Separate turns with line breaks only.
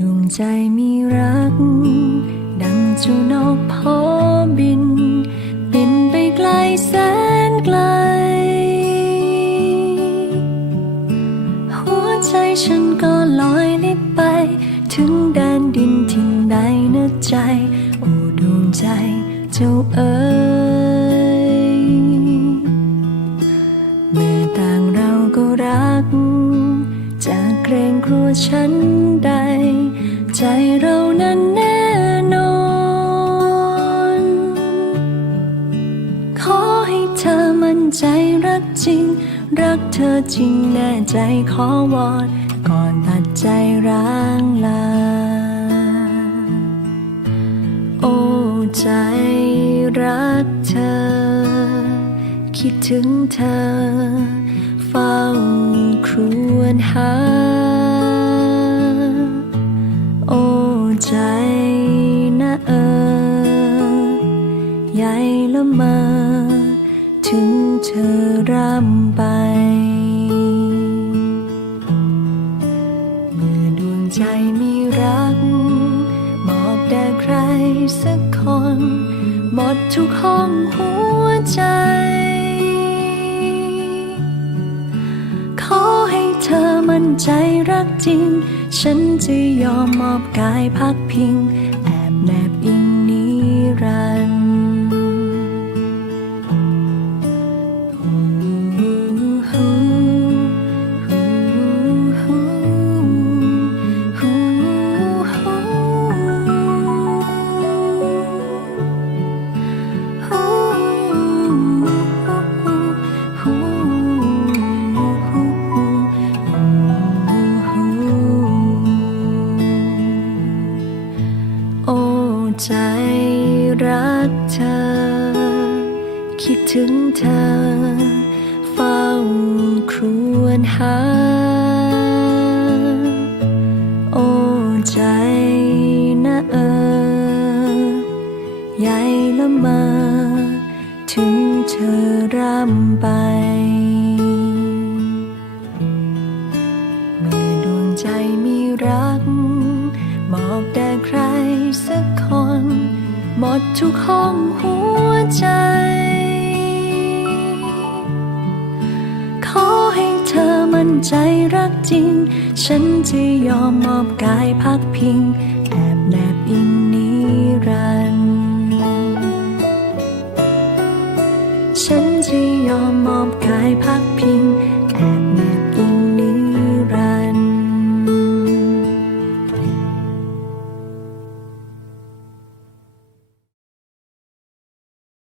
ดวงใจมีรัก ดังจูนกพอบิน บินไปไกลแสนไกล หัวใจฉันก็ลอยลิบไป ถึงแดนดินทิ้งใดนะใจ โอ้ดวงใจเจ้าเอ๋ยเมื่อต่างเราก็รักจะเกรงกลัวฉันใด เรานั้นแน่นอน ขอให้เธอมั่นใจรักจริง รักเธอจริงแน่ใจขอวอนก่อนตัดใจร้างลา โอ้ใจรักเธอ คิดถึงเธอ เฝ้าครวญหา ใจนะเออใหญ่ละเมอถึงเธอร่ำไป เมื่อดวงใจมีรัก มอบแด่ใครสักคน หมดทุกห้องหัวใจ ขอให้เธอ มั่นใจรักจริง ฉันจะยอมมอบกายพักพิง แอบแนบอิง ใจรักเธอ คิดถึงเธอ เฝ้าครวญหา โอ้ใจนะเออใหญ่ละเมอถึงเธอร่ำไปเมื่อดวงใจมีรัก มอบแด่ใคร หมดทุกห้องหัวใจ ขอให้เธอมั่นใจรักจริง ฉันจะยอมมอบกายพักพิง แอบแนบอิงนิรันดร์ฉันจะยอมมอบกายพัก